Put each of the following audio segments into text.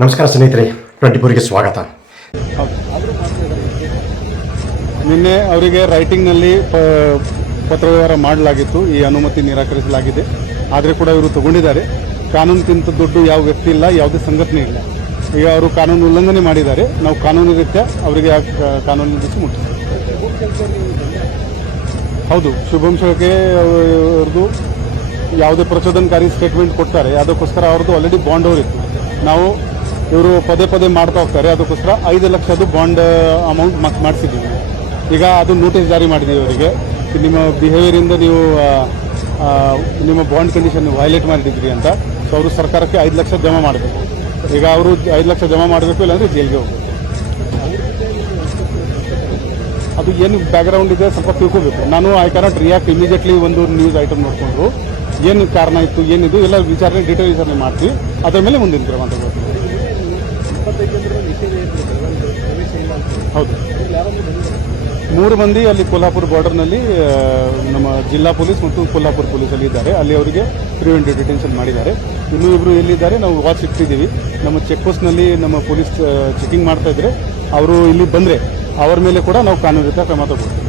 ನಮಸ್ಕಾರ ಸ್ನೇಹಿತರೆ, 24ಗೆ ಸ್ವಾಗತ. ನಿನ್ನೆ ಅವರಿಗೆ ರೈಟಿಂಗ್ನಲ್ಲಿ ಪತ್ರವ್ಯವಹಾರ ಮಾಡಲಾಗಿತ್ತು. ಈ ಅನುಮತಿ ನಿರಾಕರಿಸಲಾಗಿದೆ. ಆದರೆ ಕೂಡ ಇವರು ತಗೊಂಡಿದ್ದಾರೆ. ಕಾನೂನಿಗಿಂತ ದೊಡ್ಡ ಯಾವ ವ್ಯಕ್ತಿ ಇಲ್ಲ, ಯಾವುದೇ ಸಂಘಟನೆ ಇಲ್ಲ. ಈಗ ಅವರು ಕಾನೂನು ಉಲ್ಲಂಘನೆ ಮಾಡಿದ್ದಾರೆ. ನಾವು ಕಾನೂನು ರೀತ್ಯ ಅವರಿಗೆ ಕಾನೂನು ದಿವಸ ಮುಟ್ಟಿಸ್ತೀವಿ. ಹೌದು, ಶುಭಂ ಶೆಳಕೆ ಅವ್ರದ್ದು ಯಾವುದೇ ಪ್ರಚೋದನಕಾರಿ ಸ್ಟೇಟ್ಮೆಂಟ್ ಕೊಡ್ತಾರೆ, ಅದಕ್ಕೋಸ್ಕರ ಅವ್ರದ್ದು ಆಲ್ರೆಡಿ ಬಾಂಡ್ ಅವರಿತ್ತು. ನಾವು ಇವರು ಪದೇ ಪದೇ ಮಾಡ್ತಾ ಹೋಗ್ತಾರೆ, ಅದಕ್ಕೋಸ್ಕರ 5 ಲಕ್ಷದ್ದು ಬಾಂಡ್ ಅಮೌಂಟ್ ಮಾಡಿಸಿದ್ದೀವಿ. ಈಗ ಅದು ನೋಟಿಸ್ ಜಾರಿ ಮಾಡಿದ್ದೀವಿ ಅವರಿಗೆ. ನಿಮ್ಮ ಬಿಹೇವಿಯರಿಂದ ನೀವು ನಿಮ್ಮ ಬಾಂಡ್ ಕಂಡೀಷನ್ ವೈಲೇಟ್ ಮಾಡಿದ್ರಿ ಅಂತ. ಸೊ ಅವರು ಸರ್ಕಾರಕ್ಕೆ 5 ಲಕ್ಷ ಜಮಾ ಮಾಡಬೇಕು. ಈಗ ಅವರು 5 ಲಕ್ಷ ಜಮಾ ಮಾಡಬೇಕು, ಇಲ್ಲಾಂದರೆ ಜೈಲಿಗೆ ಹೋಗಬೇಕು. ಅದು ಏನು ಬ್ಯಾಕ್ಗ್ರೌಂಡ್ ಇದೆ ಸ್ವಲ್ಪ ತಿಳ್ಕೋಬೇಕು. ನಾನು ಐ ಕ್ಯಾನಾಟ್ ರಿಯಾಕ್ಟ್ ಇಮಿಡಿಯೇಟ್ಲಿ. ಒಂದು ನ್ಯೂಸ್ ಐಟಮ್ ನೋಡಿಕೊಂಡು ಏನು ಕಾರಣ ಇತ್ತು, ಏನಿದು ಎಲ್ಲ ವಿಚಾರಣೆ ಡೀಟೇಲ್ ವಿಚಾರಣೆ ಮಾಡ್ತೀವಿ. ಅದರ ಮೇಲೆ ಮುಂದಿನ ಕ್ರಮ ತಗೋತೀವಿ. ಹೌದು, 3 ಮಂದಿ ಅಲ್ಲಿ ಕೊಲ್ಹಾಪುರ ಬಾರ್ಡರ್ನಲ್ಲಿ ನಮ್ಮ ಜಿಲ್ಲಾ ಪೊಲೀಸ್ ಮತ್ತು ಕೊಲ್ಹಾಪುರ ಪೊಲೀಸಲ್ಲಿ ಇದ್ದಾರೆ. ಅಲ್ಲಿ ಅವರಿಗೆ ಪ್ರಿವೆಂಟಿವ್ ಡಿಟೆನ್ಷನ್ ಮಾಡಿದ್ದಾರೆ. ಇನ್ನೂ ಇಬ್ಬರು ಎಲ್ಲಿದ್ದಾರೆ ನಾವು ವಾಚ್ ಇಟ್ಟಿದ್ದೀವಿ. ನಮ್ಮ ಚೆಕ್ ಪೋಸ್ಟ್ನಲ್ಲಿ ನಮ್ಮ ಪೊಲೀಸ್ ಚೆಕಿಂಗ್ ಮಾಡ್ತಾ ಇದ್ರೆ ಅವರು ಇಲ್ಲಿ ಬಂದರೆ ಅವರ ಮೇಲೆ ಕೂಡ ನಾವು ಕಾನೂನಿತ ಕ್ರಮ ತಗೊಳ್ತೀವಿ.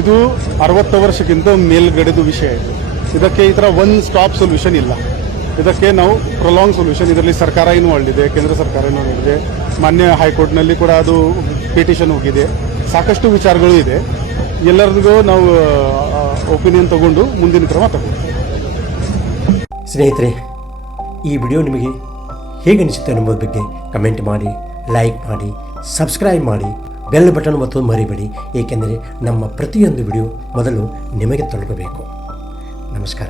ಇದು 60 ವರ್ಷಕ್ಕಿಂತ ಮೇಲ್ಗಡೆದು ವಿಷಯ ಇದು. ಇದಕ್ಕೆ ಈ ಥರ ಒನ್ ಸ್ಟಾಪ್ ಸೊಲ್ಯೂಷನ್ ಇಲ್ಲ. ಇದಕ್ಕೆ ನಾವು ಪ್ರೊಲಾಂಗ್ ಸೊಲ್ಯೂಷನ್. ಇದರಲ್ಲಿ ಸರ್ಕಾರ ಇನ್ವಾಲ್ವ್ ಇದೆ, ಕೇಂದ್ರ ಸರ್ಕಾರ ಇನ್ವಾಲ್ವ್ ಇದೆ, ಮಾನ್ಯ ಹೈಕೋರ್ಟ್ನಲ್ಲಿ ಕೂಡ ಅದು ಪಿಟಿಷನ್ ಹೋಗಿದೆ. ಸಾಕಷ್ಟು ವಿಚಾರಗಳು ಇದೆ. ಎಲ್ಲರಿಗೂ ನಾವು ಒಪಿನಿಯನ್ ತಗೊಂಡು ಮುಂದಿನ ಕ್ರಮ ತಗೊಂಡು. ಸ್ನೇಹಿತರೆ, ಈ ವಿಡಿಯೋ ನಿಮಗೆ ಹೇಗೆ ಅನಿಸುತ್ತೆ ಅನ್ನೋದ್ರ ಬಗ್ಗೆ ಕಮೆಂಟ್ ಮಾಡಿ, ಲೈಕ್ ಮಾಡಿ, ಸಬ್ಸ್ಕ್ರೈಬ್ ಮಾಡಿ, ಬೆಲ್ ಬಟನ್ ಒತ್ತೋದು ಮರಿಬೇಡಿ. ಏಕೆಂದರೆ ನಮ್ಮ ಪ್ರತಿಯೊಂದು ವಿಡಿಯೋ ಮೊದಲು ನಿಮಗೆ ತಲುಪಬೇಕು. ನಮಸ್ಕಾರ.